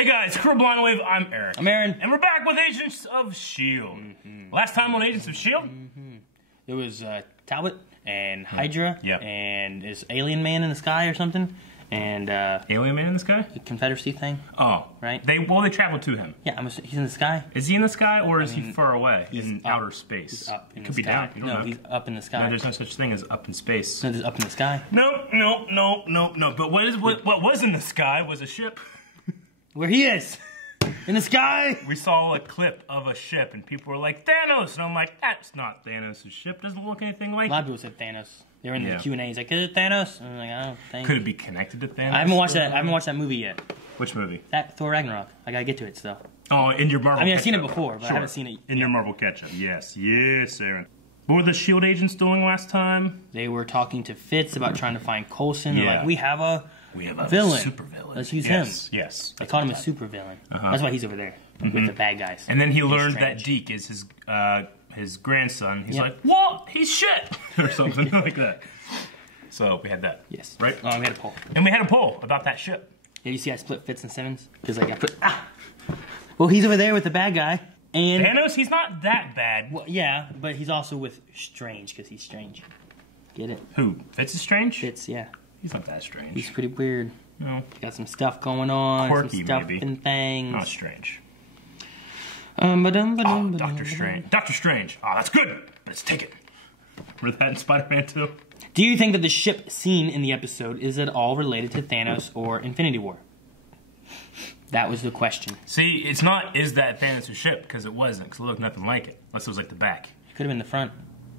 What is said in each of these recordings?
Hey guys, Creel Wave. I'm Eric. I'm Aaron. And we're back with Agents of S.h.i.e.l.D. Last time on Agents of S.h.i.e.L.D. It was Talbot and Hydra Yep. and this alien man in the sky or something. And Alien Man in the sky? the Confederacy thing. Oh. Right? They traveled to him. Yeah, he's in the sky. Is he in the sky or is he far away in up. outer space? He's up in Could the be sky. down. You don't No, know. he's up in the sky. No, there's no such thing as up in space. No, there's up in the sky. No. But what was in the sky was a ship. Where he is. In the sky. We saw a clip of a ship and people were like, Thanos! And I'm like, that's not Thanos' ship. Doesn't look anything like A lot of people said Thanos. They were in the Q&As like, is it Thanos? And I'm like, I don't think. Could it be connected to Thanos? I haven't watched that. I haven't watched that movie yet. Which movie? That Thor Ragnarok. I gotta get to it still. Oh, in your Marvel. I mean, I've seen it catch-up. before, but Sure. I haven't seen it in yet. your Marvel catch-up. Yes, Aaron. What were the S.h.i.e.L.D. agents doing last time? They were talking to Fitz about trying to find Coulson. They're like, we have a villain. Super villain. Let's use him. Yes. They called him a super villain. That's why he's over there with the bad guys. And then he learned strange. that Deke is his grandson. He's like, what? He's shit! Or something like that. So we had that. Yes. Right? Oh, we had a poll. And we had a poll about that ship. Yeah, you see I split Fitz and Simmons? Because like I put... Well, he's over there with the bad guy. And Thanos, he's not that bad. well, yeah, but he's also with Strange because he's strange. Get it? Who? Fitz is strange? Fitz, yeah. He's not that strange. He's pretty weird. No. Got some stuff going on. Quirky, some stuff maybe. and things. Not strange. Ba-dum. Doctor Strange. Doctor Strange. Oh, that's good. Let's take it. Remember that in Spider-Man 2? Do you think that the ship seen in the episode is at all related to Thanos or Infinity War? That was the question. See, it's not, is that Thanos' ship? Because it wasn't, because it looked nothing like it. Unless it was like the back. It could have been the front.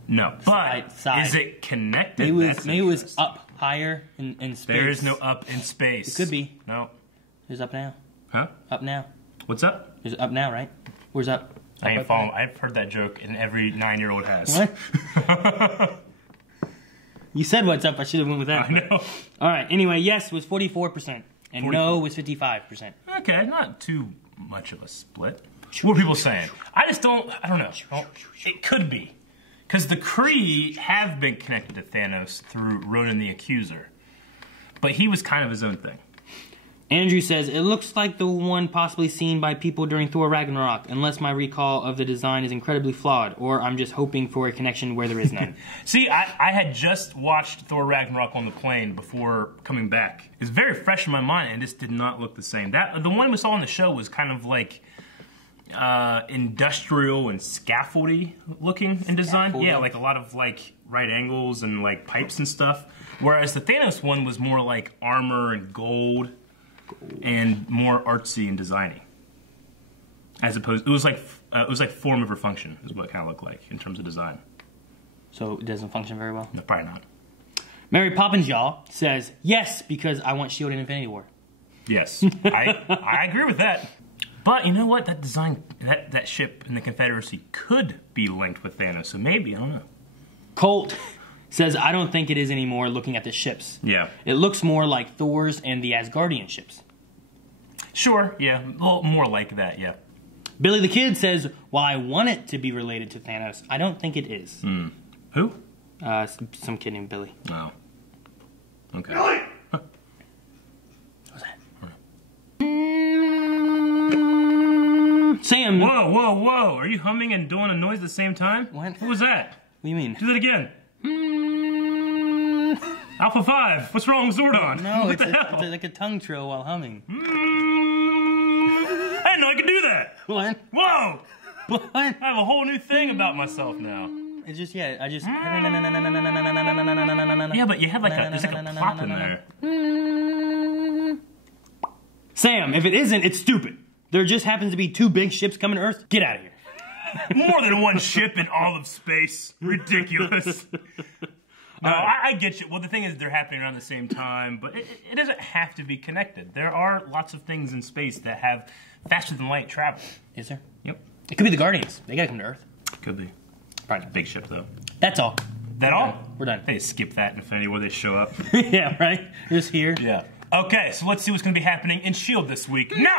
No, but Side. is it connected? Maybe it was up higher in space. There is no up in space. It could be. No. There's up now. Huh? Up now. What's up? There's up now, right? Where's up? I ain't up, following. I've heard that joke, and every 9-year-old has. What? You said what's up. I should have went with that. I know. All right. Anyway, yes was 44%, and 44. no was 55%. Okay, not too much of a split. What are people saying? I don't know. It could be. Because the Cree have been connected to Thanos through Ronan the Accuser. But he was kind of his own thing. Andrew says, it looks like the one possibly seen by people during Thor Ragnarok, unless my recall of the design is incredibly flawed, or I'm just hoping for a connection where there is none. See, I had just watched Thor Ragnarok on the plane before coming back. It's very fresh in my mind, and this did not look the same. The one we saw on the show was kind of like industrial and scaffoldy looking in design. Yeah, like a lot of like right angles and like pipes and stuff. Whereas the Thanos one was more like armor and gold. And more artsy and designy, as opposed. It was like form over function is what it kind of looked like in terms of design. So it doesn't function very well? No, probably not. Mary Poppins, y'all, says, yes, because I want S.h.i.e.L.D. in Infinity War. Yes, I agree with that. But you know what? That design, that ship in the Confederacy could be linked with Thanos. So maybe, I don't know. Colt says, I don't think it is anymore looking at the ships. Yeah. It looks more like Thor's and the Asgardian ships. Sure, yeah. A little more like that, yeah. Billy the Kid says, while I want it to be related to Thanos, I don't think it is. Who? Some kid named Billy. Oh. Okay. Billy! What was that? Sam. Whoa. Are you humming and doing a noise at the same time? What? What was that? What do you mean? Do that again. Alpha 5. What's wrong with Zordon? No, what it's the hell? like a tongue trill while humming. I didn't know I could do that. What? Whoa! What? I have a whole new thing about myself now. It's just, yeah, I just... Yeah, but you have like there's like a plop in there. Sam, if it isn't, it's stupid. There just happens to be 2 big ships coming to Earth. Get out of here. More than one ship in all of space. Ridiculous. No, I get you. Well, the thing is, they're happening around the same time, but it doesn't have to be connected. There are lots of things in space that have faster than light travel. Is there? Yep. It could be the Guardians. They gotta come to Earth. Could be. Probably not. Big ship, though. That's all. That all? We're done. Hey, skip that in Infinity War they show up. Yeah, right? Just here. Yeah. Okay, so let's see what's going to be happening in S.h.i.e.L.D. this week. No!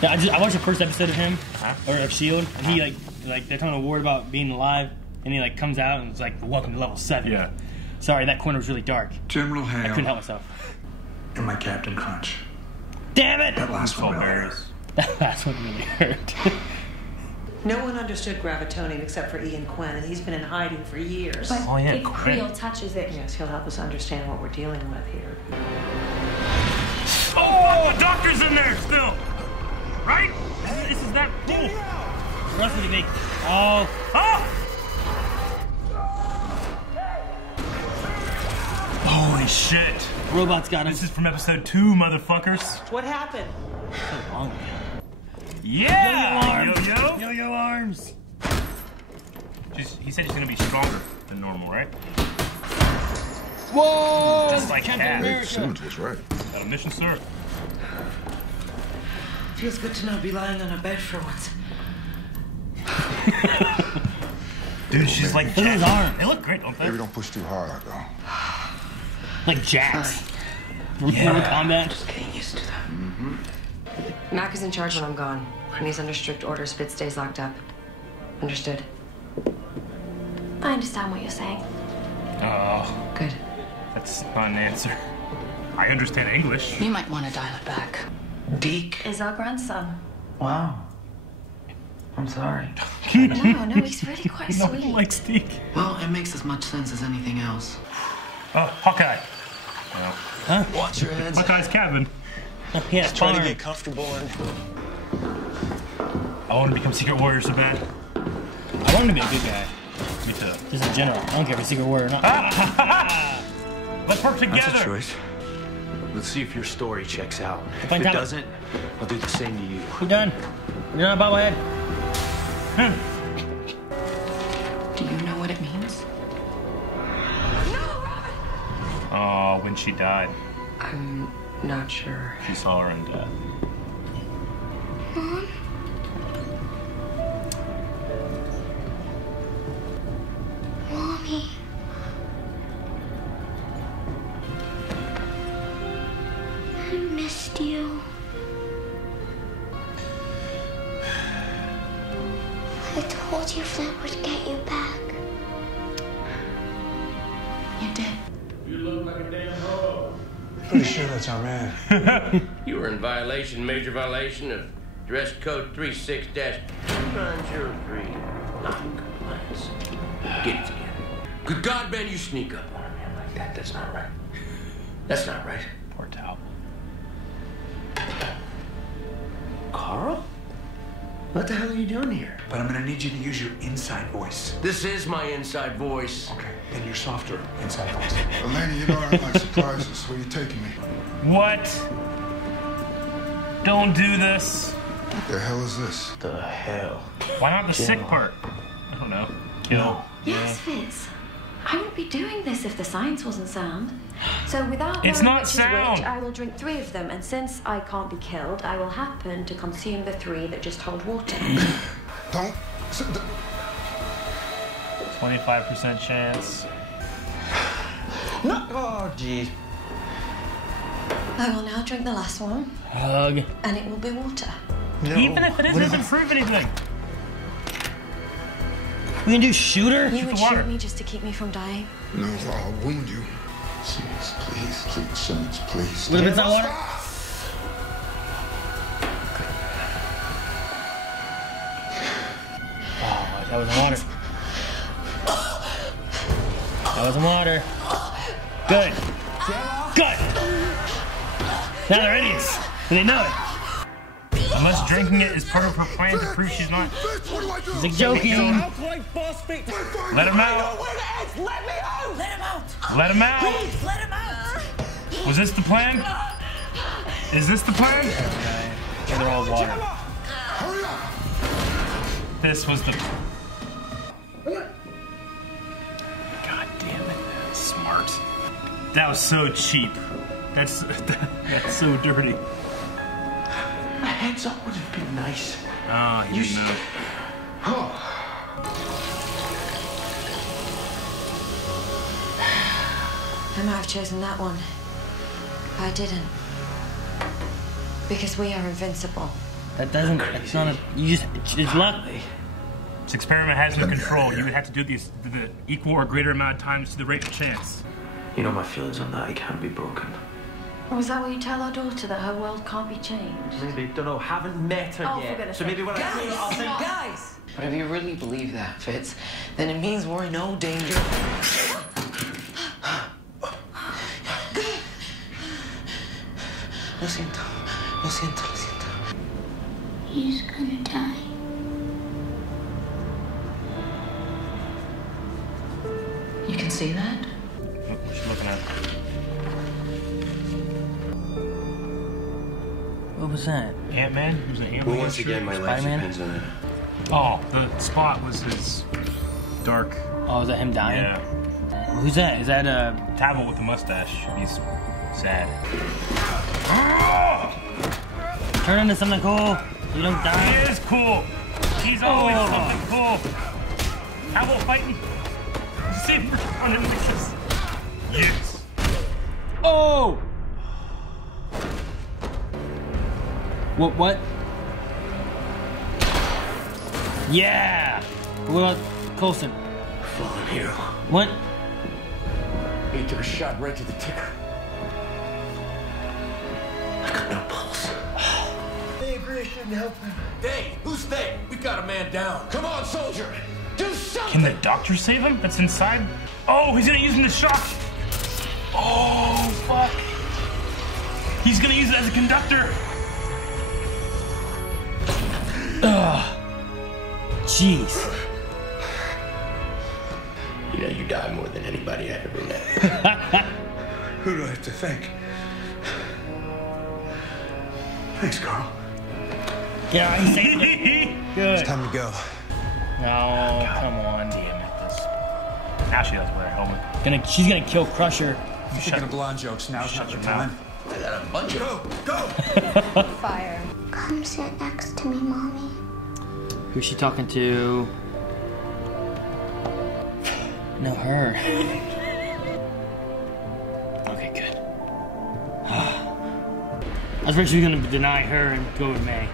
Yeah, I watched the first episode of him, or of S.h.i.e.L.D., and he like they're telling a ward about being alive, and he like comes out and it's like, welcome to level 7. Yeah. Sorry, that corner was really dark. General Hale. I couldn't help myself. in my Captain Crunch. Damn it! That last one really hurt. That last one really hurt. No one understood gravitonium except for Ian Quinn, and he's been in hiding for years. But Oh, yeah, if Creel touches it... Yes, he'll help us understand what we're dealing with here. Oh, the doctor's in there still! Right? This is that cool. Russ would be big. Oh. Ah! Holy shit. Robots got him. This is from episode 2, motherfuckers. What happened? So long. Yeah! Yo-yo arms. Yo-yo! Yo-yo arms. He said he's gonna be stronger than normal, right? Whoa! Just like Cat. Simmons was right. Got a mission, sir. Feels good to not be lying on a bed for once. Dude, she's like Look at his Jack. arms. They look great, don't they? Maybe don't push too hard, though. Like Jax. Yeah. Mortal Kombat. Just getting used to them. Mac is in charge when I'm gone, and he's under strict orders. Spit stays locked up. Understood? I understand what you're saying. Oh, Good. that's not an answer. I understand English. You might want to dial it back. Deke. Is our grandson. Wow. I'm sorry. No, he's really quite No sweet. one likes Deke. Well, it makes as much sense as anything else. Oh, Hawkeye. Oh. Watch your heads. Hawkeye's cabin. Yeah, Trying to farm. get comfortable and I want to become Secret Warrior so bad. I want him to be a good guy. Me too. Just a general. I don't care if he's Secret Warrior or not. Let's work together. that's a choice. Let's see if your story checks out. If Fine, it tell me. doesn't, I'll do the same to you. You done? You're not about my head. Do you know what it means? Oh, when she died, I'm not sure. she saw her in death. Mommy. I missed you. I told you Flint would get you back. You did. Pretty sure that's our man. You were in violation, major violation of dress code 36-2903. Non-compliance. Get it together. Good God, man, you sneak up on a man like that. That's not right. That's not right. Poor Tal. Carl? What the hell are you doing here? But I'm gonna need you to use your inside voice. This is my inside voice. Okay, then your softer inside voice. Elena, you know I don't like surprises. Where you taking me? What? Don't do this. What the hell is this? The hell? Why not the sick part? I don't know. Kill. Yes, Fitz. I wouldn't be doing this if the science wasn't sound. So without It's knowing not which sound. is which, I will drink 3 of them, and since I can't be killed, I will happen to consume the 3 that just hold water. Don't. 25% chance. No. Oh, geez. I will now drink the last one, Hug. and it will be water. No. Even if it doesn't prove anything. We can do shooter? You would the water. shoot me just to keep me from dying. No, I'll wound you. Simmons, please, Simmons, please. A little bit of water? Oh, that wasn't water. That wasn't water. Good. Good. Now they're idiots. And they know it. Unless drinking it is part of her plan to prove she's not. He's like joking. Let him out. Let him out. Was this the plan? Is this the plan? And they're all water. This was the. God damn it. Smart. That was so cheap. That's so dirty. A heads up would have been nice. Oh, you know. I might have chosen that one, but I didn't. Because we are invincible. That doesn't. It's not a. You just. It's luck. This experiment has no control. You would have to do the equal or greater amount of times to the rate of chance. You know my feelings on that. It can't be broken. Or is that what you tell our daughter, that her world can't be changed? Maybe, don't know, haven't met her Oh, for yet. goodness So maybe when I see her, I'll think, Guys! But if you really believe that, Fitz, then it means we're in no danger. Lo siento. Lo siento, lo siento. He's gonna die. You can see that? What's she looking at? What was that? Ant-Man? Who's an Ant-Man? Well, once again, my life Spider-Man? depends on it. Oh, the spot was his dark. Oh, is that him dying? Yeah. Well, who's that? Is that Tablet with the mustache. He's sad. turn into something cool? You don't die. He is cool. He's always something cool. Tablet fighting. See him running like this. Yes. Oh! What? Yeah! What about Coulson? Fallen hero. What? He took a shot right to the ticker. I got no pulse. They agree I shouldn't help him. They? Who's they? We got a man down. Come on, soldier. Do something. Can the doctor save him? That's inside? Oh, he's gonna use him to shock. Oh, fuck. He's gonna use it as a conductor. Ugh. Jeez. You know, you die more than anybody I've ever met. Who do I have to thank? Thanks, Carl. Yeah, he saved it. Good. Time to go. No, come on. Damn it. Now she doesn't wear a helmet. She's gonna kill Crusher. I'm thinking of blonde jokes. Now's not the your time. I got a bunch of Go! Fire. Come sit next to me, Mommy. Who's she talking to? No, her. Okay, good. I was afraid she was gonna deny her and go with May.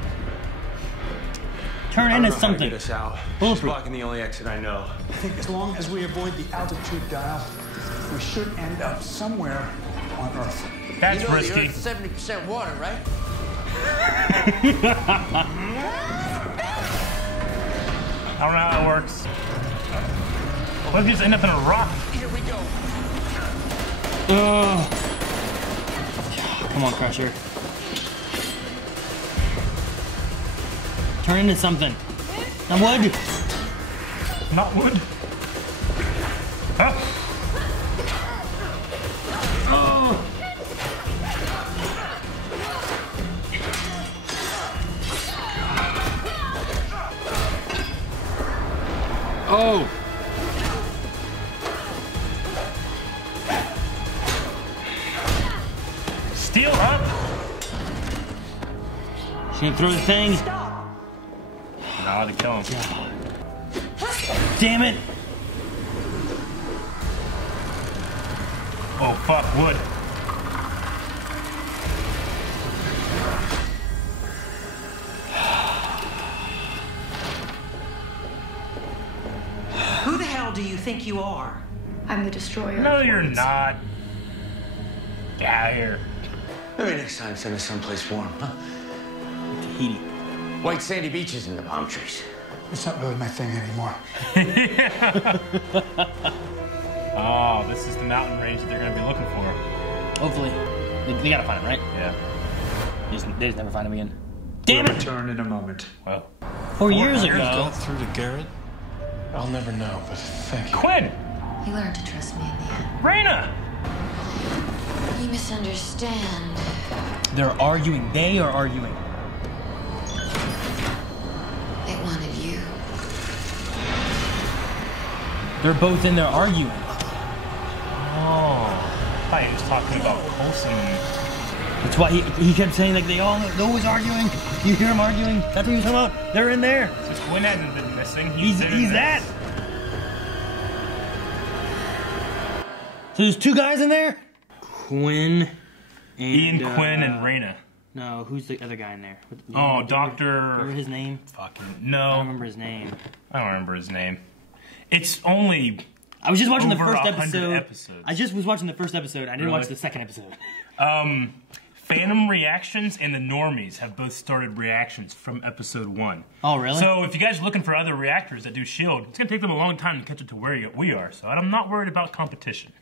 Turn into something. Get us out. She's Bulletproof. blocking the only exit I know. I think as long as we avoid the altitude dial, we should end up somewhere on Earth. That's you know risky. the Earth's 70% water, right? I don't know how it works. What if you just end up in a rock? Here we go. Ugh. Come on, Crusher. Turn into something. Not wood. Not wood. Huh? Oh. Steel up. She's gonna throw the thing. No, to kill him. Damn it. Oh, fuck, wood. Who the hell do you think you are? I'm the destroyer. No, of you're worlds. not. Get out of here. Maybe next time send us someplace warm, huh? Tahiti. White sandy beaches and the palm trees. It's not really my thing anymore. Oh, this is the mountain range that they're going to be looking for. Hopefully. They gotta find him, right? Yeah. They just never find him again. Damn We'll it! return in a moment. Well. 4 years ago. Through to Garrett? I'll never know, but thank you. Quinn! He learned to trust me in the end. Raina! You misunderstand. They're arguing. They are arguing. They wanted you. They're both in there arguing. Oh. I thought he was talking about Coulson. That's why he kept saying, like, they're always arguing. You hear them arguing? That's what he was talking about. They're in there. So Quinn hasn't been missing. He's that. So there's two guys in there? Quinn and... Ian, Quinn, and Raina. No, who's the other guy in there? Oh, Doctor... Remember his name? Fucking... I No. don't remember his name. I don't remember his name. It's only... I was just watching the over first 100 episode. episodes. I just was watching the first episode. I didn't watch the second episode. Phantom Reactions and the Normies have both started reactions from episode 1. Oh, really? So if you guys are looking for other reactors that do S.h.i.e.L.D., it's going to take them a long time to catch up to where we are. So I'm not worried about competition.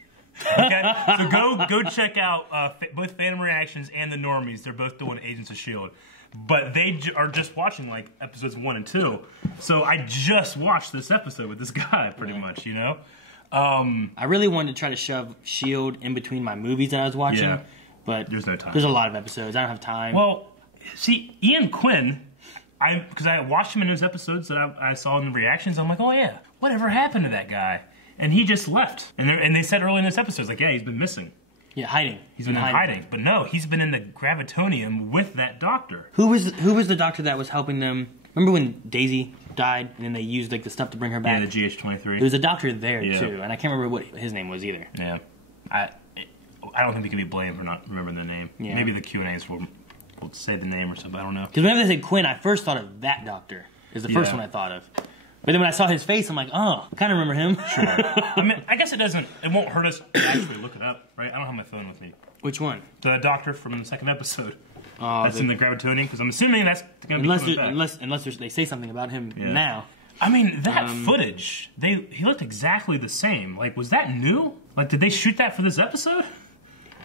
Okay? So go check out both Phantom Reactions and the Normies. They're both doing Agents of S.h.I.E.L.D. But they are just watching, like, episodes 1 and 2. So I just watched this episode with this guy, pretty much, you know? I really wanted to try to shove S.h.I.E.L.D. in between my movies that I was watching. Yeah. But there's no time. There's a lot of episodes. I don't have time. Well, see, Ian Quinn, because I watched him in those episodes that I saw in the reactions, I'm like, oh yeah, whatever happened to that guy? And he just left. And they said early in this episode, like, yeah, he's been missing. Yeah, hiding. He's been hiding. But no, he's been in the gravitonium with that doctor. Who was the doctor that was helping them? Remember when Daisy died and then they used like the stuff to bring her back? Yeah, the GH23. There was a doctor there too, and I can't remember what his name was either. Yeah. I don't think he can be blamed for not remembering the name. Yeah. Maybe the Q&As will say the name or something. I don't know. Because whenever they said Quinn, I first thought of that doctor. Is the first one I thought of. But then when I saw his face, I'm like, oh, I kind of remember him. Sure. I mean, I guess it won't hurt us to actually look it up, right? I don't have my phone with me. Which one? The doctor from the second episode. That's in the gravitonium, because I'm assuming that's going to be coming back. Unless they say something about him now. I mean, that footage, he looked exactly the same. Like, was that new? Like, did they shoot that for this episode?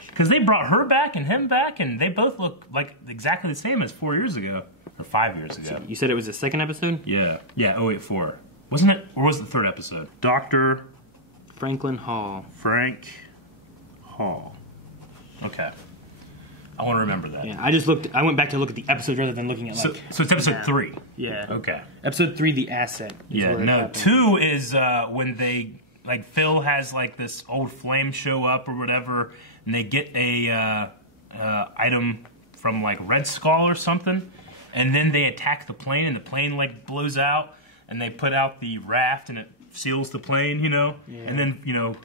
Because they brought her back and him back, and they both look like exactly the same as 4 years ago. Or 5 years ago. So you said it was the second episode? Yeah. Yeah, 084. Wasn't it? Or was it the third episode? Dr. Franklin Hall. Frank Hall. Okay. I want to remember that. Yeah, I went back to look at the episodes rather than looking at like... So it's episode 3? Yeah. Okay. Episode 3, The Asset. Yeah, no. 2 is when they... Like, Phil has, like, this old flame show up or whatever, and they get a item from, like, Red Skull or something, and then they attack the plane, and the plane, like, blows out, and they put out the raft, and it seals the plane, you know? Yeah. And then, you know,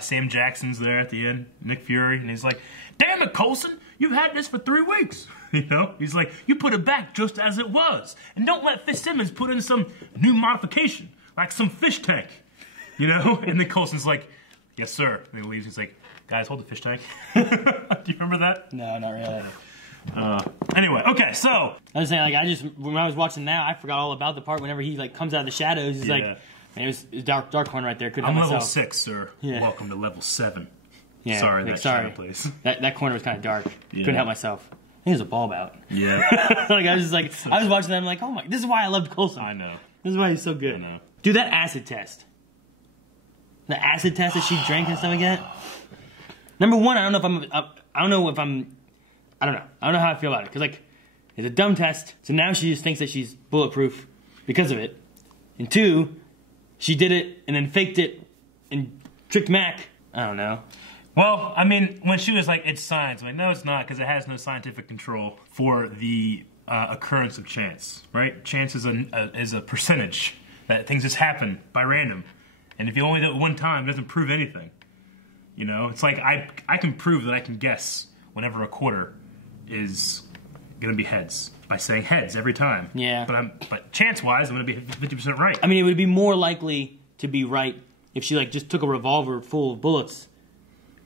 Sam Jackson's there at the end, Nick Fury, and he's like, damn it, Coulson, you've had this for 3 weeks. You know? He's like, you put it back just as it was, and don't let Simmons put in some new modification, like some fish tank. You know? And then Coulson's like, yes, sir. And he leaves. He's like, guys, hold the fish tank. Do you remember that? No, not really. Anyway, okay, so. I was saying, like, when I was watching now, I forgot all about the part whenever he, like, comes out of the shadows. He's like, man, it was dark one right there. Couldn't I'm help level myself. 6, sir. Yeah. Welcome to level 7. Yeah. Sorry, like, shadow place. That corner was kind of dark. Yeah. Couldn't help myself. I think it was a bulb out. Yeah. Like, I was watching that, I'm like, oh my, this is why I loved Coulson. I know. This is why he's so good. I know. Do that acid test. The acid test that she drank and stuff like that. Number one, I don't know how I feel about it. Because, like, it's a dumb test. So now she just thinks that she's bulletproof because of it. And 2, she did it and then faked it and tricked Mac. I don't know. Well, I mean, when she was like, it's science, I'm like, no, it's not, because it has no scientific control for the occurrence of chance, right? Chance is a percentage that things just happen by random. And if you only do it one time, it doesn't prove anything. You know? It's like, I can prove that I can guess whenever a quarter is going to be heads by saying heads every time. Yeah. But chance-wise, I'm going to be 50% right. I mean, it would be more likely to be right if she, like, just took a revolver full of bullets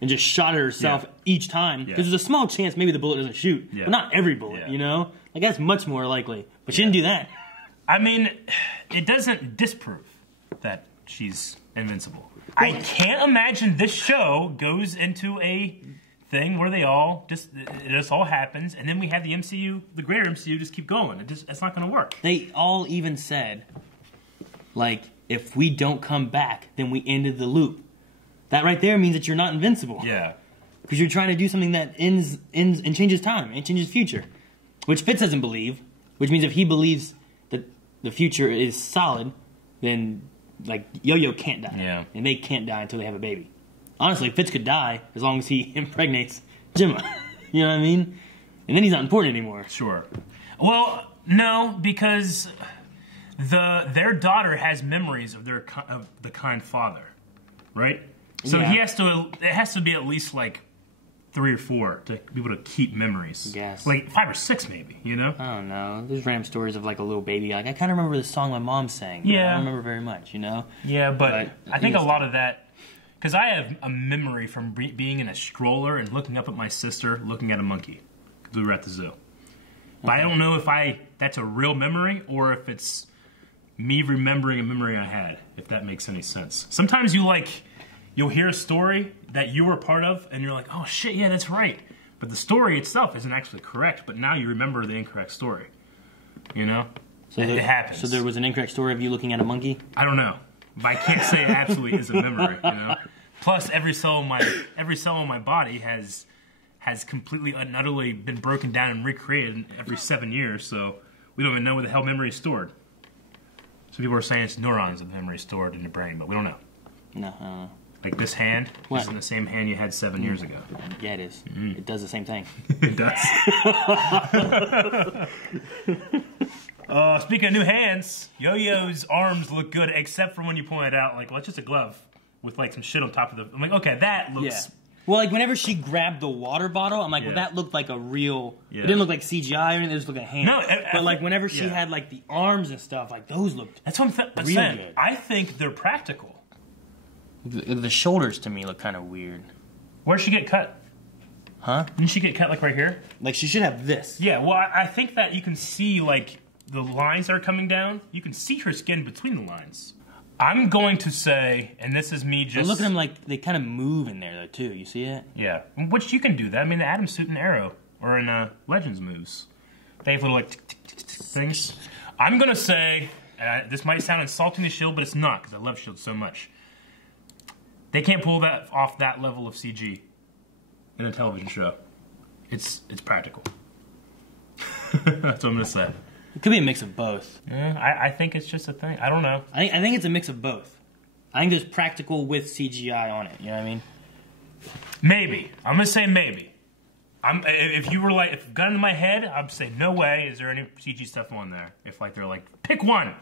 and just shot at herself each time. Because there's a small chance maybe the bullet doesn't shoot. Yeah. But not every bullet, you know? Like, that's much more likely. But she didn't do that. I mean, it doesn't disprove that she's invincible. I can't imagine this show goes into a thing where it just all happens, and then we have the MCU, the greater MCU, just keep going. It's not going to work. They all even said, like, if we don't come back, then we ended the loop. That right there means that you're not invincible. Yeah. Because you're trying to do something that ends and changes time and changes future, which Fitz doesn't believe. Which means if he believes that the future is solid, then, like, Yo-Yo can't die. Yeah. And they can't die until they have a baby. Honestly, Fitz could die as long as he impregnates Gemma. You know what I mean? And then he's not important anymore. Sure. Well, no, because their daughter has memories of the kind father, right? So it has to be at least like 3 or 4 to be able to keep memories. Yes. Like 5 or 6 maybe, you know? I don't know. There's random stories of like a little baby. Like, I kind of remember the song my mom sang. But I don't remember very much, you know? Yeah, but I think a lot of that, Because I have a memory from being in a stroller and looking up at my sister, looking at a monkey. Because we were at the zoo. But I don't know if that's a real memory or if it's me remembering a memory I had, if that makes any sense. Sometimes you'll hear a story that you were a part of and you're like, oh shit, yeah, that's right. But the story itself isn't actually correct, but now you remember the incorrect story. You know? So it happens. So there was an incorrect story of you looking at a monkey? I don't know. But I can't say it absolutely is a memory, you know? Plus, every cell in my body has completely and utterly been broken down and recreated every 7 years, so we don't even know where the hell memory is stored. Some people are saying it's neurons of memory stored in the brain, but we don't know. No, I don't know. Like this hand isn't the same hand you had 7 years ago. Yeah, it is. It does the same thing. It does. Speaking of new hands, Yo-Yo's arms look good, except for when you pointed out, like, well, it's just a glove with, like, some shit on top of the... I'm like, okay, that looks... Yeah. Well, like, whenever she grabbed the water bottle, I'm like, well, that looked like a real... It didn't look like CGI or anything, it just looked like a hand. No, but, like, whenever she had, like, the arms and stuff, like, those looked That's what I'm saying. Good. I think they're practical. The shoulders, to me, look kind of weird. Where'd she get cut? Huh? Didn't she get cut, like, right here? Like, she should have this. Yeah, well, I think that you can see, like, the lines that are coming down. You can see her skin between the lines. I'm going to say, and this is me just... But look at them, like, they kind of move in there, though, too. You see it? Yeah. Which you can do that. I mean, the Atom Suit and Arrow, or in Legends moves. They have little, like, things. I'm going to say, this might sound insulting to S.h.i.e.L.D., but it's not, because I love S.h.i.E.L.D. so much. They can't pull that off that level of CG in a television show. It's practical. That's what I'm going to say. It could be a mix of both. Yeah, I think it's just a thing. I don't know. I think it's a mix of both. I think there's practical with CGI on it. You know what I mean? Maybe. I'm going to say maybe. If you were like, if gun in my head, I'd say no way is there any CG stuff on there. If like they're like, pick one.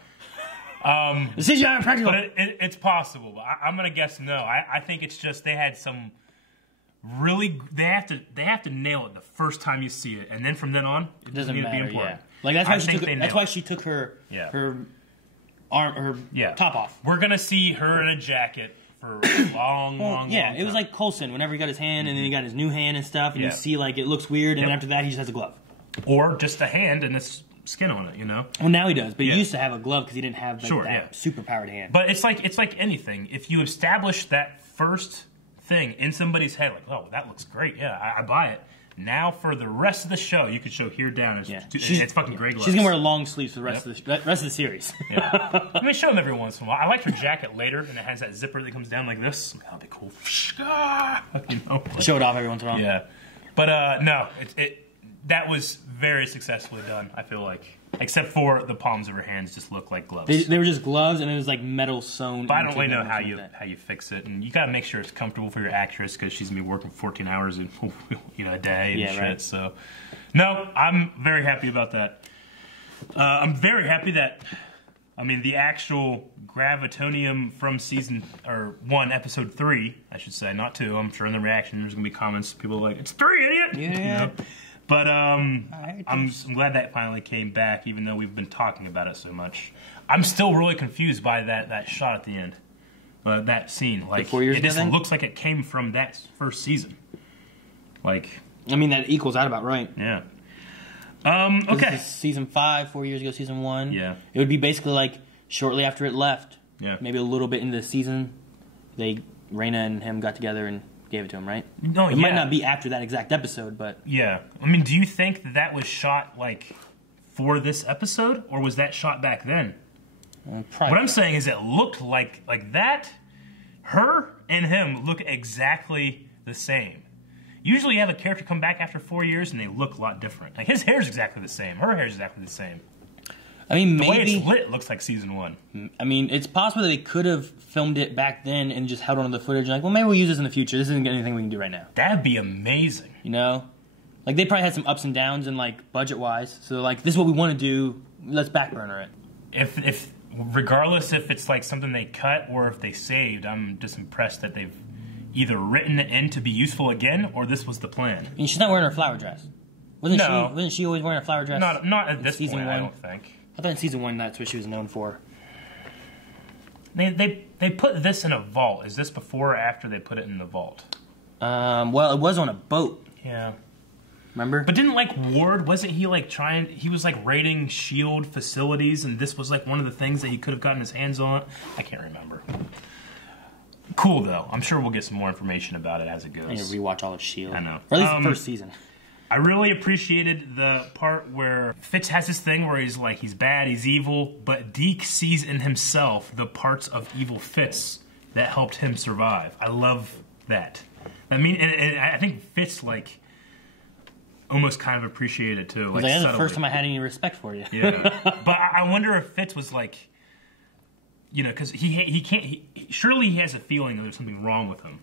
The CGI and practical. But it's possible. But I'm going to guess no. I think it's just they had some really, they have to nail it the first time you see it. And then from then on, it doesn't need to be important. Yeah. Like that's why she took her top off. We're gonna see her in a jacket for a long time. It was like Coulson. Whenever he got his hand, and then he got his new hand and stuff, and you see like it looks weird, and then after that he just has a glove, or just a hand and this skin on it. You know. Well, now he does, but he used to have a glove because he didn't have like, that super powered hand. But it's like anything. If you establish that first thing in somebody's head, like, oh, that looks great. Yeah, I buy it. Now for the rest of the show, you could show here down. It's fucking great gloves. She's gonna wear long sleeves for the rest of the series. Yeah. I mean, show them every once in a while. I liked her jacket later, and it has that zipper that comes down like this. That'll be cool. You know? Show it off every once in a while. Yeah, but no, that was very successfully done. I feel like, except for the palms of her hands just look like gloves. They were just gloves, and it was like metal sewn. But I don't really know how you fix it, and you got to make sure it's comfortable for your actress because she's gonna be working 14 hours a day and shit. Right. So, no, I'm very happy about that. I'm very happy that, I mean, the actual gravitonium from season 1, episode 3, I should say, not 2. I'm sure in the reaction there's gonna be comments. People are like, "It's 3, idiot!" Yeah. You know? But I'm glad that finally came back, even though we've been talking about it so much. I'm still really confused by that shot at the end, that scene. Like, 4 years it just looks like it came from that first season. Like, I mean, that equals out about right. Yeah. Okay. This is season 5, 4 years ago, season 1. Yeah. It would be basically like shortly after it left. Yeah. Maybe a little bit into the season, Raina and him got together and gave it to him, right? No, it might not be after that exact episode, but yeah. I mean, do you think that was shot like for this episode, or was that shot back then? Probably. What I'm saying is, it looked like that. Her and him look exactly the same. Usually, you have a character come back after 4 years and they look a lot different. Like his hair's exactly the same. Her hair's exactly the same. I mean, the way it's lit looks like season 1. I mean, it's possible that they could have filmed it back then and just held on to the footage. Like, well, maybe we'll use this in the future. This isn't anything we can do right now. That'd be amazing. You know? Like, they probably had some ups and downs and, like, budget-wise. So, like, this is what we want to do. Let's backburner it. Regardless if it's, like, something they cut or if they saved, I'm just impressed that they've either written it in to be useful again or this was the plan. I mean, she's not wearing her flower dress. Wasn't she always wearing a flower dress? Not at this point, I don't think. I thought in season 1 that's what she was known for. They put this in a vault. Is this before or after they put it in the vault? Well, it was on a boat. Yeah. Remember? But didn't, like, Ward, wasn't he, like, he was, like, raiding S.h.i.e.L.D. facilities, and this was, like, one of the things that he could have gotten his hands on? I can't remember. Cool, though. I'm sure we'll get some more information about it as it goes. I need to rewatch all of S.h.i.E.L.D. I know. Or at least the first season. I really appreciated the part where Fitz has this thing where he's like, he's bad, he's evil, but Deke sees in himself the parts of evil Fitz that helped him survive. I love that. I mean, and I think Fitz, like, almost kind of appreciated it, too. Like, that's the first time I had any respect for you. Yeah. But I wonder if Fitz was like, you know, because he can't, surely he has a feeling that there's something wrong with him.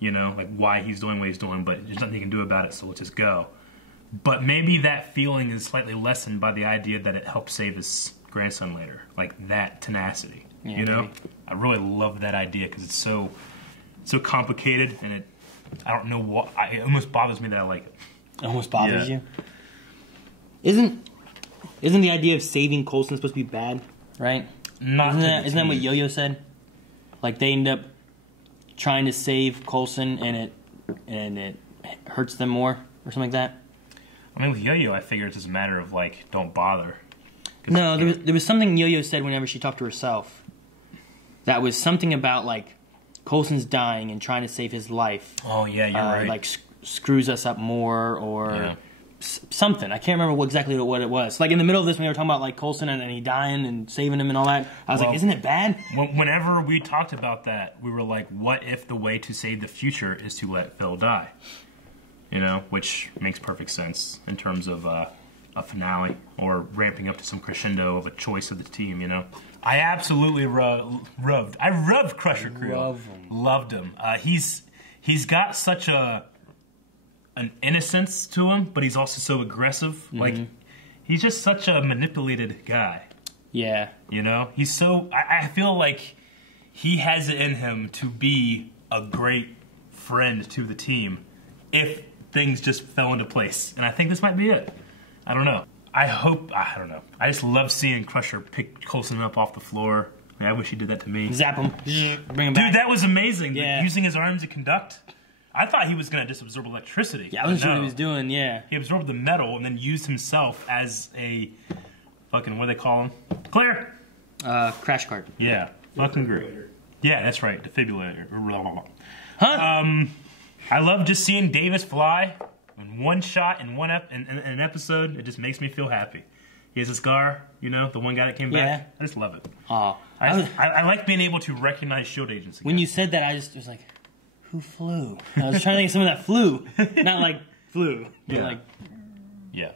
You know, like why he's doing what he's doing, but there's nothing he can do about it, so let's just go. But maybe that feeling is slightly lessened by the idea that it helped save his grandson later. Like that tenacity, you know? Maybe. I really love that idea because it's so complicated, and I don't know what, it almost bothers me that I like it. It almost bothers you? Isn't the idea of saving Coulson supposed to be bad, right? Isn't that what Yo-Yo said? Like they end up trying to save Coulson and it hurts them more or something like that. I mean, with Yo-Yo, I figure it's just a matter of like, don't bother. No, there was something Yo-Yo said whenever she talked to herself. That was something about like Coulson's dying and trying to save his life. Oh yeah, you're right. Like screws us up more or something. I can't remember exactly what it was. Like in the middle of this, when we were talking about like Coulson and he dying and saving him and all that, I was like, isn't it bad? Whenever we talked about that, we were like, what if the way to save the future is to let Phil die? You know, which makes perfect sense in terms of a finale or ramping up to some crescendo of a choice of the team, you know? I absolutely loved Crusher Creel. Loved him. He's got such an innocence to him, but he's also so aggressive. Mm-hmm. Like, he's just such a manipulated guy. Yeah. You know? He's so... I feel like he has it in him to be a great friend to the team if things just fell into place. And I think this might be it. I don't know. I don't know. I just love seeing Crusher pick Coulson up off the floor. I wish he did that to me. Zap him. Bring him back. Dude, that was amazing. Yeah. Like, using his arms to conduct. I thought he was going to just absorb electricity. Yeah, I wasn't sure what he was doing, yeah. He absorbed the metal and then used himself as a fucking, what do they call him? Claire? Crash cart. Yeah. Fucking great. Yeah, that's right. Defibrillator. Huh? I love just seeing Davis fly in one shot in an episode. It just makes me feel happy. He has a scar, you know, the one guy that came back. I just love it. I like being able to recognize S.h.i.E.L.D. agents again. When you said that, I was like, who flew? I was trying to think of someone that flew. Not like flew. But like... Yeah.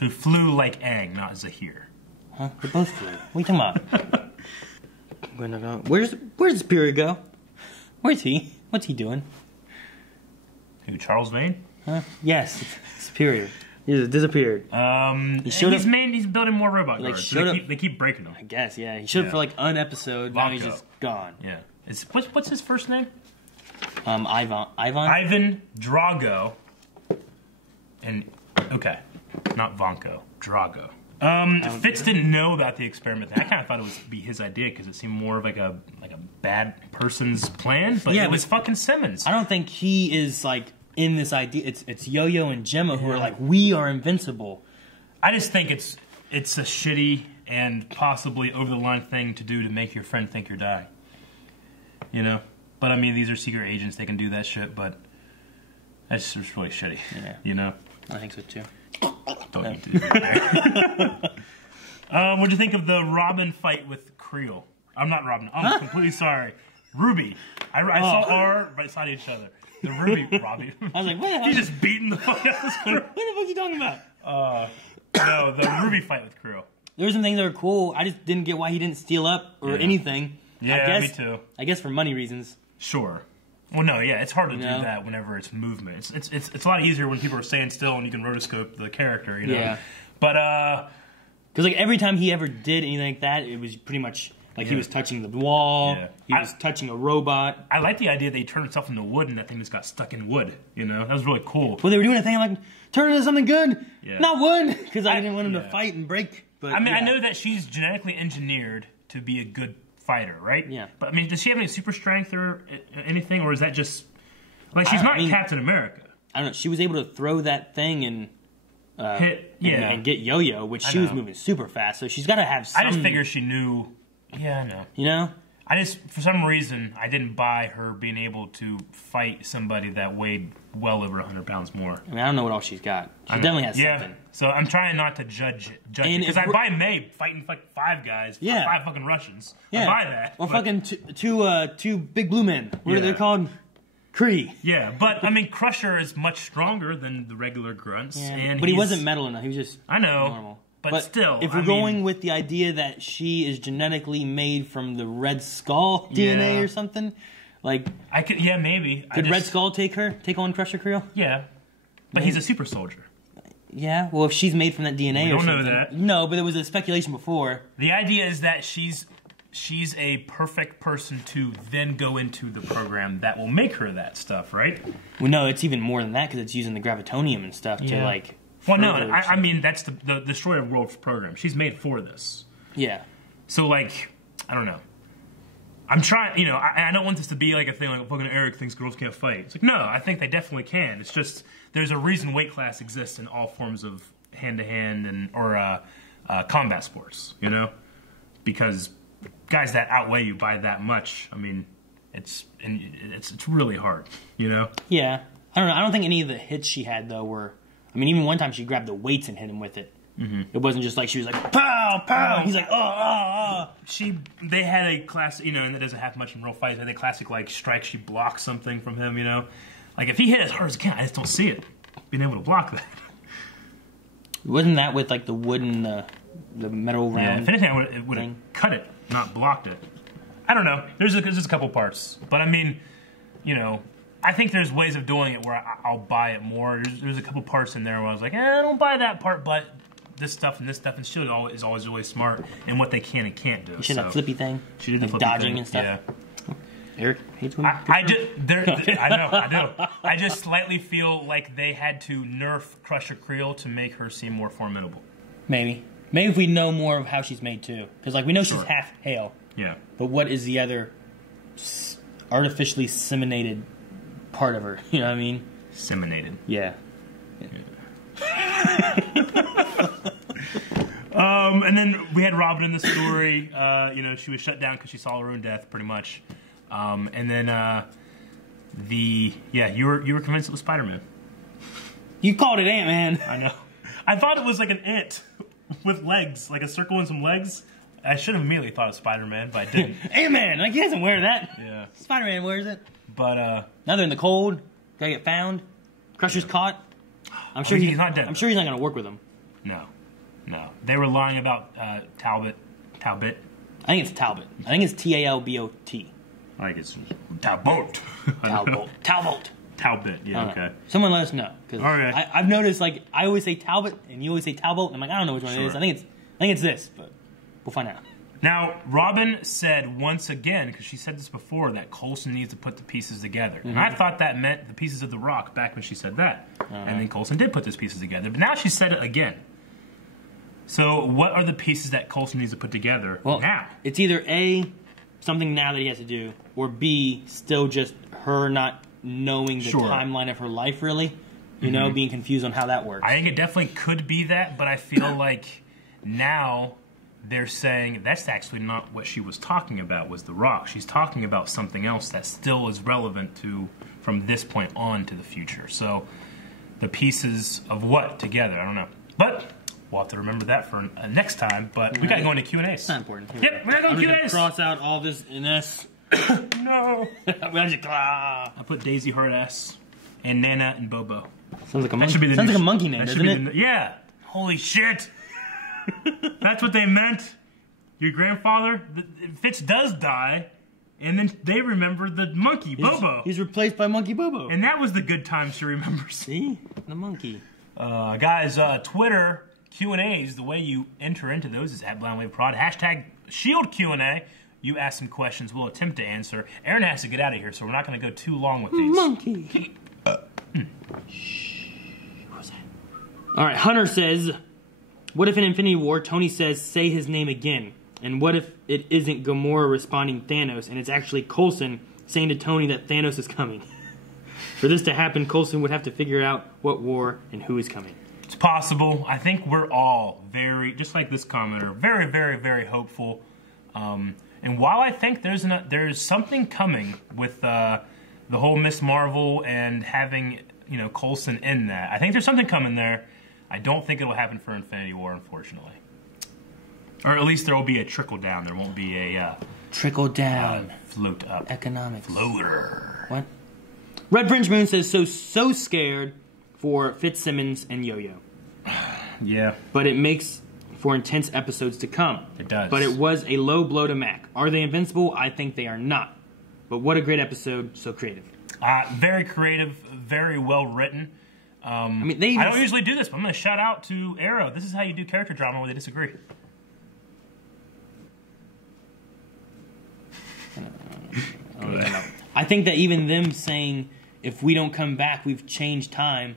Who flew like Aang, not Zahir. Huh? They both flew. What are you talking about? Where's Superior go? Where's he? What's he doing? Who, Charles Vane? Huh? Yes, Superior. He disappeared. He's building more robot guards. So they keep breaking them. I guess, yeah. He showed up for like an episode. Now he's just gone. Yeah. What's his first name? Ivan Drago. And okay, not Vanko. Drago. Fitz didn't know about the experiment. I kind of thought it would be his idea because it seemed more of like a bad person's plan. But it was fucking Simmons. I don't think he is like in this idea. It's Yo-Yo and Gemma who are like, we are invincible. I just think it's a shitty and possibly over the line thing to do to make your friend think you're dying. You know. But I mean, these are secret agents. They can do that shit. But that's just really shitty. Yeah. You know. I think so too. Don't you do that. What'd you think of the Robin fight with Creel? I'm not Robin. I'm completely sorry. Ruby. I saw R right beside each other. The Ruby Robbie. I was like, what? He's just beating the fuck out of this Creel. What the fuck are you talking about? No, the Ruby fight with Creel. There were some things that were cool. I just didn't get why he didn't steal up or anything. Yeah, me too. I guess for money reasons. Sure. Well, no, yeah, it's hard to do that whenever it's movement. It's a lot easier when people are staying still and you can rotoscope the character, you know? Yeah. But, because, like, every time he ever did anything like that, it was pretty much, like, he was touching the wall, he was touching a robot. I like the idea that he turned himself into wood and that thing just got stuck in wood, you know? That was really cool. Well, they were doing a thing like, turn into something good, not wood, because I didn't want him to fight and break. But, I mean, I know that she's genetically engineered to be a good fighter, right? Yeah. But I mean, does she have any super strength or anything, or is that just like she's not Captain America? I don't know. She was able to throw that thing and and get Yo-Yo, which she was moving super fast. So she's got to have some... I just figure she knew... Yeah, I know. You know? I just, for some reason, I didn't buy her being able to fight somebody that weighed well over 100 pounds more. I mean, I don't know what else she's got. She definitely has something. So I'm trying not to judge it. Because I buy May fighting like 5 guys, 5 fucking Russians. I buy that. Well, fucking two big blue men. What are they called? Creel. Yeah, but I mean, Crusher is much stronger than the regular grunts. Yeah, but he wasn't metal enough. He was just normal. But still, if we're going with the idea that she is genetically made from the Red Skull DNA or something, like I could, maybe. Could Red Skull take on Crusher Creel? Yeah, but he's a super soldier. Yeah, well, if she's made from that DNA, we or don't something. know that. No, but there was a speculation before. The idea is that she's a perfect person to then go into the program that will make her that stuff, right? Well, no, it's even more than that because it's using the gravitonium and stuff to like. Well, no, I mean that's the Destroyer of Worlds program. She's made for this. Yeah. So like, I don't know. I'm trying, I don't want this to be like a thing like fucking Eric thinks girls can't fight. It's like, no, I think they definitely can. It's just there's a reason weight class exists in all forms of hand-to-hand and or combat sports, because guys that outweigh you by that much, I mean, it's really hard, Yeah, I don't know. I don't think any of the hits she had though were. I mean, even one time she grabbed the weights and hit him with it. Mm-hmm. It wasn't just like she was like pow pow. He's like They had a class, and it doesn't have much in real fights. They had a classic like strike. She blocks something from him, Like if he hit as hard as he can, I just don't see it being able to block that. Wasn't that with like the wood and the metal round? Yeah, if anything, it would have cut it, not blocked it. I don't know. There's a couple parts, but I mean, I think there's ways of doing it where I'll buy it more. There's a couple parts in there where I was like, I don't buy that part, but this stuff, and she is always really smart in what they can and can't do. She did that flippy thing. She did the flippy dodging thing. And stuff. Yeah. Eric hates women. I know, I do. I just slightly feel like they had to nerf Crusher Creel to make her seem more formidable. Maybe if we know more of how she's made too, because like we know she's half hail. Yeah. But what is the other artificially seminated part of her? You know what I mean? Seminated. Yeah. And then we had Robin in the story. She was shut down because she saw her own death, pretty much. And then you were convinced it was Spider-Man. You called it Ant-Man. I know. I thought it was like an ant with legs, like a circle and some legs. I should have immediately thought of Spider-Man, but I didn't. Ant-Man, like he doesn't wear that. Yeah. Spider-Man wears it. But now they're in the cold. Gotta get found. Crusher's caught. I'm sure he's not dead. I'm sure he's not gonna work with them. No. They were lying about Talbot. I think it's Talbot. I think it's Talbot. I think it's Talbot. Talbot. Yeah. Okay. Someone let us know. All right. I've noticed like I always say Talbot and you always say Talbot. And I'm like I don't know which one it is. I think it's this, but we'll find out. Now, Robin said once again, because she said this before, that Coulson needs to put the pieces together. Mm-hmm. And I thought that meant the pieces of the rock back when she said that. And then Coulson did put those pieces together. But now she said it again. So what are the pieces that Coulson needs to put together now? It's either A, something now that he has to do, or B, still just her not knowing the timeline of her life, really. You know, being confused on how that works. I think it definitely could be that, but I feel like now they're saying that's actually not what she was talking about was the rock. She's talking about something else that still is relevant to from this point on to the future. So the pieces of what together, I don't know. But we'll have to remember that for next time. But we got to go into Q&As. It's not important. Yep, we got to go into Q&As. Cross out all this in S. No. I put Daisy Hard S and Nana and Bobo. Sounds like a monkey. Sounds like a monkey name, doesn't it? Yeah. Holy shit. That's what they meant. Your grandfather, Fitz does die, and then they remember the monkey, Bobo. He's replaced by Monkey Bobo. And that was the good time she remembers. See? The monkey. Guys, Twitter Q&As, the way you enter into those is @BlindWaveProd. #S.h.i.e.l.d. Q&A. You ask some questions, we'll attempt to answer. Aaron has to get out of here, so we're not going to go too long with these. Monkey. What was that? All right, Hunter says, what if in Infinity War, Tony says, say his name again? And what if it isn't Gamora responding Thanos, and it's actually Coulson saying to Tony that Thanos is coming? For this to happen, Coulson would have to figure out what war and who is coming. It's possible. I think we're all very, just like this commenter, very, very, very hopeful. And while I think there's something coming with the whole Miss Marvel and having, you know, Coulson in that, I think there's something coming there. I don't think it will happen for Infinity War, unfortunately. Or at least there will be a trickle down. There won't be a trickle down. Float up. Economics. Floater. What? Red Fringe Moon says so scared for Fitzsimmons and Yo-Yo. Yeah. But it makes for intense episodes to come. It does. But it was a low blow to Mac. Are they invincible? I think they are not. But what a great episode. So creative. Very creative. Very well written. I mean, I don't usually do this, but I'm going to shout out to Arrow. This is how you do character drama where they disagree. I think that even them saying, if we don't come back, we've changed time,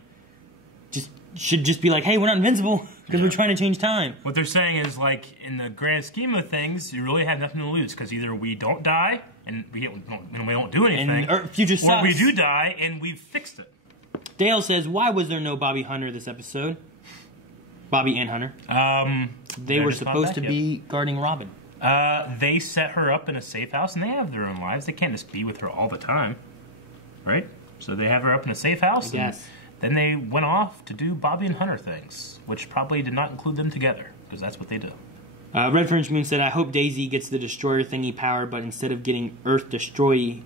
should just be like, hey, we're not invincible because we're trying to change time. What they're saying is, like, in the grand scheme of things, you really have nothing to lose because either we don't die and we don't do anything, or we do die and we've fixed it. Dale says, why was there no Bobby Hunter this episode? Bobby and Hunter. They were supposed to be guarding Robin. They set her up in a safe house, and they have their own lives. They can't just be with her all the time, right? So they have her up in a safe house, and then they went off to do Bobby and Hunter things, which probably did not include them together, because that's what they do. Red Fringe Moon said, I hope Daisy gets the Destroyer thingy power, but instead of getting Earth destroy,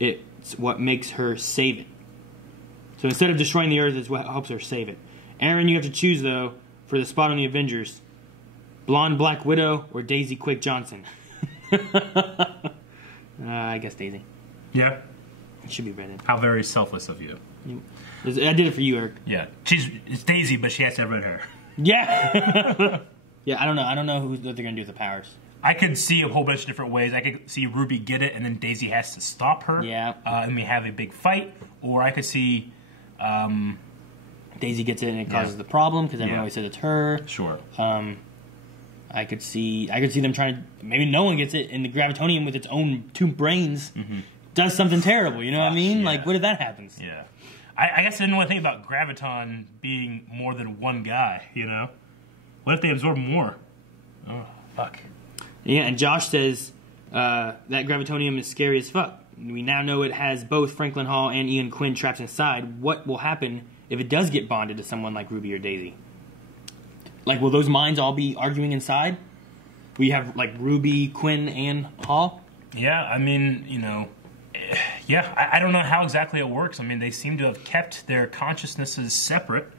it's what makes her save it. So instead of destroying the Earth, it's what helps her save it. Aaron, you have to choose, though, for the spot on the Avengers. Blonde Black Widow or Daisy Quick Johnson? I guess Daisy. Yeah. It should be red. How very selfless of you. I did it for you, Eric. Yeah. It's Daisy, but she has to have red hair. Yeah. Yeah, I don't know. I don't know what they're going to do with the powers. I could see a whole bunch of different ways. I could see Ruby get it, and then Daisy has to stop her. Yeah. And we have a big fight. Or I could see... Daisy gets it, and it causes the problem, because everyone always says it's her. Sure. I could see them trying to... Maybe no one gets it, and the gravitonium with its own 2 brains does something terrible. You know what I mean? Like, what if that happens? Yeah. I guess I didn't want to think about Graviton being more than one guy, you know? What if they absorb more? Oh, fuck. Yeah, and Josh says that gravitonium is scary as fuck. We now know it has both Franklin Hall and Ian Quinn trapped inside. What will happen if it does get bonded to someone like Ruby or Daisy? Like, will those minds all be arguing inside? We have, like, Ruby, Quinn, and Hall? Yeah, I mean, you know... Yeah, I don't know how exactly it works. I mean, they seem to have kept their consciousnesses separate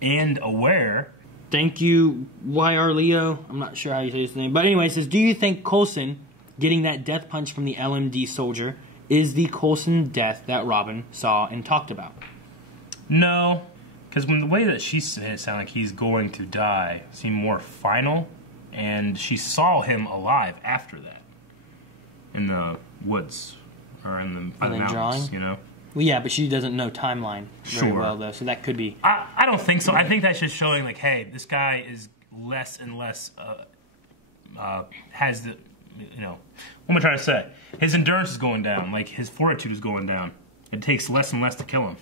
and aware. Thank you, YR Leo. I'm not sure how you say his name. But anyway, it says, do you think Coulson getting that death punch from the LMD soldier is the Coulson death that Robin saw and talked about? No, because when the way that she said it sounded like he's going to die seemed more final, and she saw him alive after that in the woods or in the mountains, drawing? You know. Well, yeah, but she doesn't know timeline very well, though, so that could be... I don't think so. I think that's just showing, like, hey, this guy is less and less, has the, you know... What am I trying to say? His endurance is going down. Like, his fortitude is going down. It takes less and less to kill him.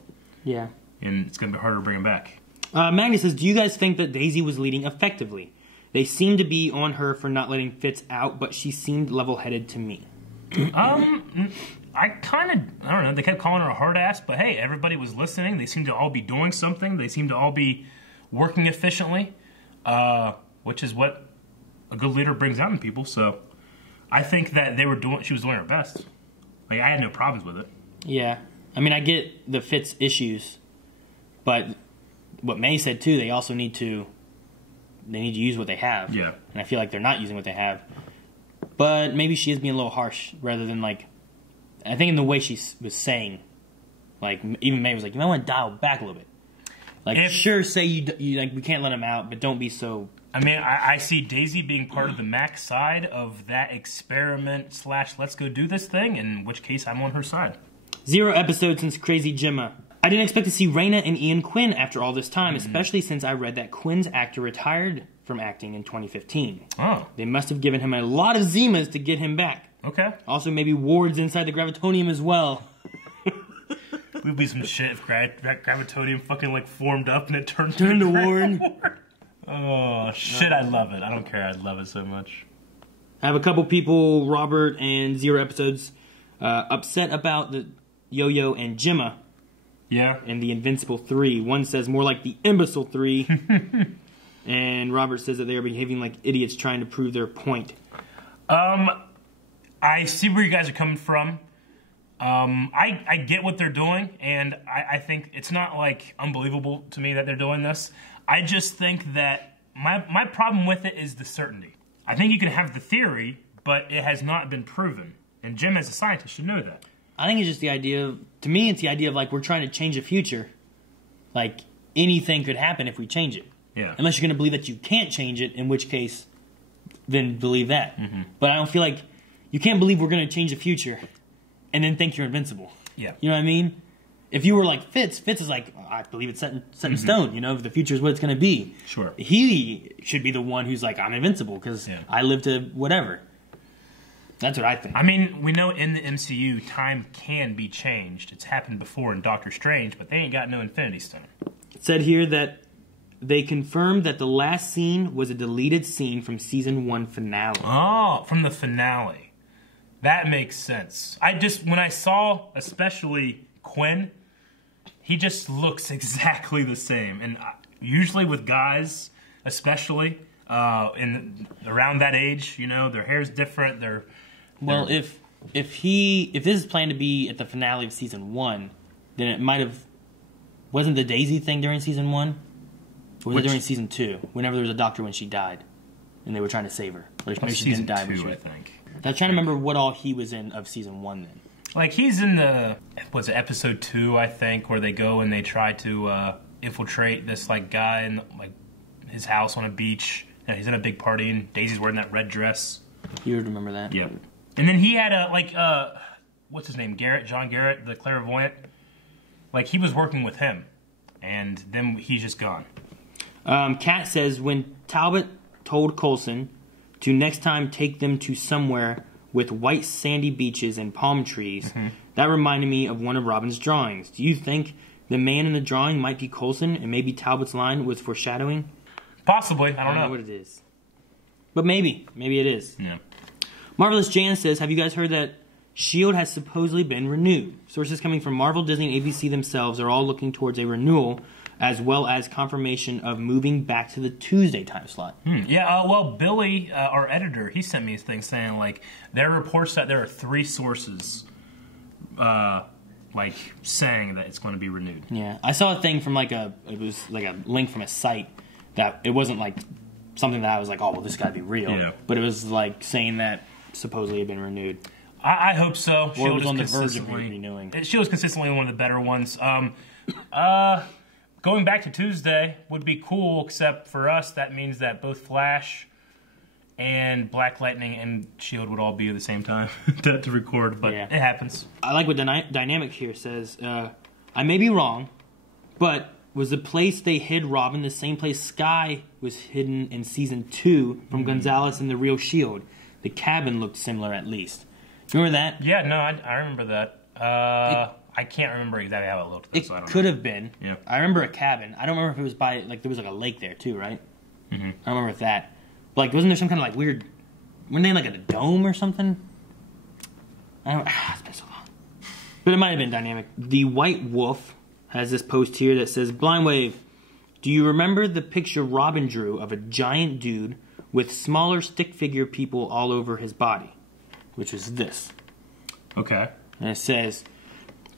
Yeah. And it's going to be harder to bring him back. Magnus says, do you guys think that Daisy was leading effectively? They seem to be on her for not letting Fitz out, but she seemed level-headed to me. I don't know, they kept calling her a hard ass, but hey, everybody was listening. They seemed to all be doing something. They seemed to all be working efficiently, which is what a good leader brings out in people. So I think that she was doing her best. Like, I had no problems with it. Yeah. I mean, I get the Fitz issues, but what May said too, they also need to use what they have. Yeah. And I feel like they're not using what they have. But maybe she is being a little harsh rather than, like, I think in the way she was saying, like, even May was like, you might want to dial back a little bit. Like, sure, say you like, we can't let him out, but don't be so... I mean, I see Daisy being part of the Max side of that experiment / let's go do this thing, in which case I'm on her side. 0 episodes since Crazy Gemma. I didn't expect to see Raina and Ian Quinn after all this time, especially since I read that Quinn's actor retired from acting in 2015. Oh. They must have given him a lot of Zimas to get him back. Okay. Also, maybe wards inside the gravitonium as well. Would be some shit if gravitonium fucking like formed up and it turned to ward. Oh, shit, I love it. I don't care. I love it so much. I have a couple people, Robert and Zero Episodes, upset about the Yo-Yo and Jimma. Yeah. And the Invincible 3. One says more like the Imbecile 3. And Robert says that they are behaving like idiots trying to prove their point. I see where you guys are coming from. I get what they're doing, and I think it's not like unbelievable to me that they're doing this. I just think that my problem with it is the certainty. I think you can have the theory, but it has not been proven. And Jim, as a scientist, should know that. I think it's just the idea of, to me, it's the idea of like we're trying to change the future. Like anything could happen if we change it. Yeah. Unless you're going to believe that you can't change it, in which case, then believe that. But I don't feel like you can't believe we're going to change the future and then think you're invincible. Yeah. You know what I mean? If you were like Fitz is like, I believe it's set in stone. You know, the future is what it's going to be. Sure. He should be the one who's like, I'm invincible because I live to whatever. That's what I think. I mean, we know in the MCU, time can be changed. It's happened before in Doctor Strange, but they ain't got no Infinity Stone. It said here that they confirmed that the last scene was a deleted scene from Season 1 finale. Oh, from the finale. That makes sense. When I saw, especially Quinn, he just looks exactly the same. And usually with guys, especially, around that age, you know, their hair's different, Well, if this is planned to be at the finale of Season 1, then it might have... Wasn't the Daisy thing during Season 1? Or was it during Season 2? Whenever there was a doctor when she died. And they were trying to save her. Or maybe she didn't die. Season 2, I think. I was trying to remember what all he was in of Season 1 then. Like, he's in Episode 2, I think, where they go and they try to infiltrate this, like, guy in, like, his house on a beach. And he's in a big party and Daisy's wearing that red dress. You would remember that. Yep. And then he had what's his name? John Garrett, the clairvoyant. Like, he was working with him. And then he's just gone. Kat says, when Talbot told Coulson to next time take them to somewhere with white sandy beaches and palm trees, that reminded me of one of Robin's drawings. Do you think the man in the drawing might be Coulson and maybe Talbot's line was foreshadowing? Possibly. I don't know what it is. But maybe. Maybe it is. Yeah. Marvelous Jan says, have you guys heard that S.h.i.e.L.D. has supposedly been renewed? Sources coming from Marvel, Disney, and ABC themselves are all looking towards a renewal, as well as confirmation of moving back to the Tuesday time slot. Yeah, well, Billy, our editor, he sent me a thing saying, like, there are reports that there are 3 sources, like, saying that it's going to be renewed. Yeah, I saw a thing from, it was like a link from a site that it wasn't, like, something that I was like, oh, well, this got to be real. Yeah. But it was, like, saying that supposedly had been renewed. I hope so. Or it was on the verge of renewing. S.h.i.e.L.D. was consistently one of the better ones. Going back to Tuesday would be cool, except for us, that means that both Flash and Black Lightning and S.h.i.e.L.D. would all be at the same time to record, but it happens. I like what Dynamic here says. I may be wrong, but was the place they hid Robin the same place Skye was hidden in Season 2 from Gonzalez and the real S.h.i.e.L.D.? The cabin looked similar, at least. Remember that? Yeah, no, I remember that. I can't remember exactly how it looked. It could have been. Yeah. I remember a cabin. I don't remember if it was by, like, there was, like, a lake there, too, right? I don't remember that. But, like, wasn't there some kind of, like, weird... Weren't they in, like, a dome or something? I don't... It's been so long. But it might have been Dynamic. The White Wolf has this post here that says, Blind Wave, do you remember the picture Robin drew of a giant dude with smaller stick figure people all over his body? Which is this. Okay. And it says...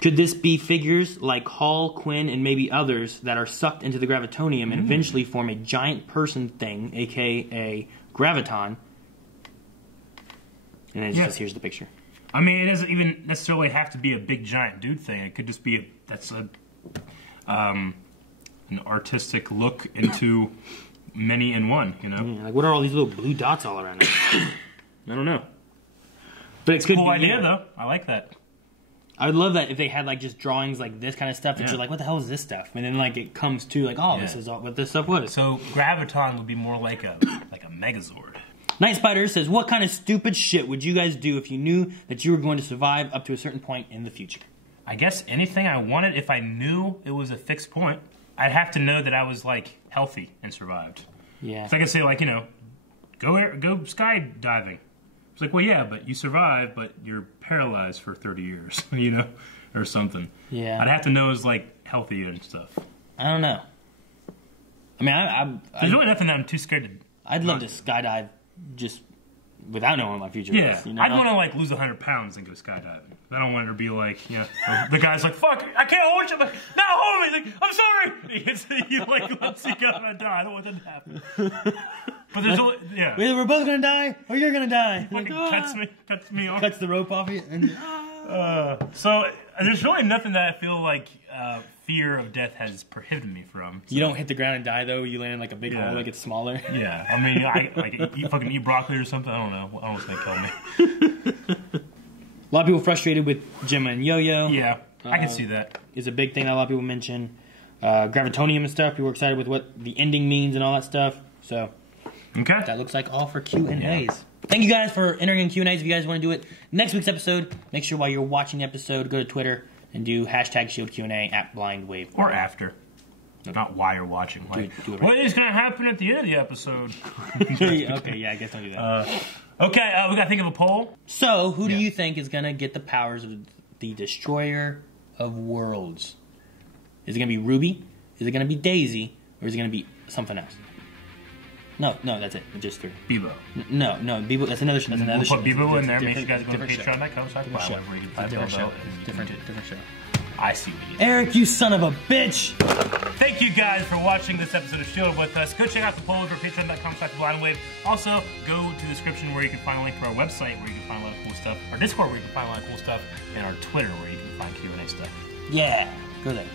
Could this be figures like Hall, Quinn, and maybe others that are sucked into the gravitonium and eventually form a giant person thing, a.k.a. graviton? And then it just here's the picture. I mean, it doesn't even necessarily have to be a big giant dude thing. It could just be an artistic look into many in one, you know? Like, what are all these little blue dots all around it? I don't know. But it's a cool idea, though. I like that. I would love that if they had like just drawings like this kind of stuff, and you're like, what the hell is this stuff? And then like it comes to like, oh, this is what this stuff was. So Graviton would be more like a Megazord. Night Spider says, what kind of stupid shit would you guys do if you knew that you were going to survive up to a certain point in the future? I guess anything I wanted, if I knew it was a fixed point, I'd have to know that I was like healthy and survived. Yeah. So I could say like, go skydiving. It's like, well, yeah, but you survive, but you're paralyzed for 30 years, or something. Yeah. I'd have to know it's like healthy and stuff. I don't know. I mean, there's really nothing that I'm too scared to. I'd love to skydive just without knowing what my future is. I'd want to like lose 100 pounds and go skydiving. I don't want it to be like, the guy's like, fuck, I can't hold you. I'm like, no, hold me. He's like, I'm sorry. He hits you like, let's see, gonna die. I don't want that to happen. But there's only, either we're both gonna die or you're gonna die. Cuts me off. Cuts the rope off you. And, so there's really nothing that I feel like fear of death has prohibited me from. So. You don't hit the ground and die though. You land in like a big hole that gets smaller. Yeah, I mean, I eat broccoli or something. I don't know. I don't think kill me. A lot of people frustrated with Gemma and Yo-Yo. Yeah, I can see that. Is a big thing that a lot of people mention. Gravitonium and stuff. People are excited with what the ending means and all that stuff. So, okay, that looks like all for Q&As. Yeah. Thank you guys for entering in Q&As. If you guys want to do it next week's episode, make sure while you're watching the episode, go to Twitter and do #Shield Q&A at BlindWave. Or after. Not while you're watching. Like, do it right. What is going to happen at the end of the episode? Okay, I guess don't do that. Okay, we got to think of a poll. So, who do you think is going to get the powers of the Destroyer of Worlds? Is it going to be Ruby? Is it going to be Daisy? Or is it going to be something else? No, that's it. Just 3. Bebo. No, Bebo. That's another show. We'll put Bebo in there. Make sure you guys go to patreon.com/BlindWave where you can find different show. I see what you did. Eric, you son of a bitch! Thank you guys for watching this episode of S.h.i.e.l.D. with us. Go check out the poll over patreon.com/BlindWave. Also, go to the description where you can find a link to our website where you can find a lot of cool stuff, our Discord where you can find a lot of cool stuff, and our Twitter where you can find Q&A stuff. Yeah, go there.